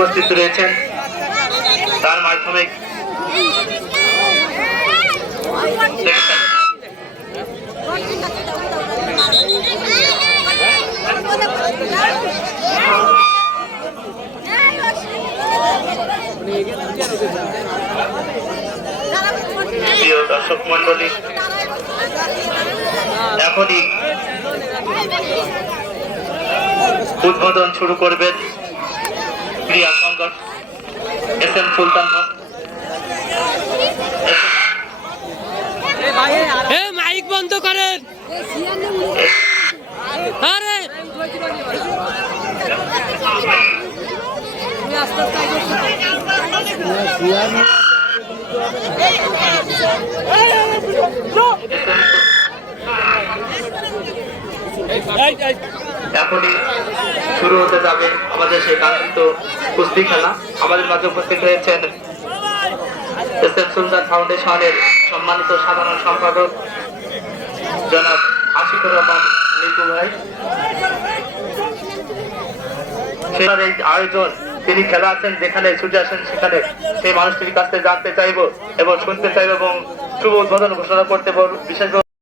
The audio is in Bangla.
উপস্থিত রয়েছেন। তার মাধ্যমে প্রিয় দর্শক মন্ডলী এখনই উদ্বোধন শুরু করবেন। ক্রিয়া সংগঠন এস এম সুলতান। মাইক বন্ধ করেন। আরে। এখনই শুরু হতে যাবে আমাদের সেই কাঙ্ক্ষিত কুস্তি খেলা। আমাদের মাঝে উপস্থিত হয়েছেন এস এম সুলতান ফাউন্ডেশনের সম্মানিত সাধারণ সম্পাদক জনাব আশিকুর রহমান লিপু ভাই। এই আয়োজন, তিনি খেলা আছেন যেখানে সূর্য আসেন সেখানে সেই মানুষটির কাছ থেকে জানতে চাইব এবং শুনতে চাইব এবং শুভ উদ্বোধন ঘোষণা করতে বিশেষভাবে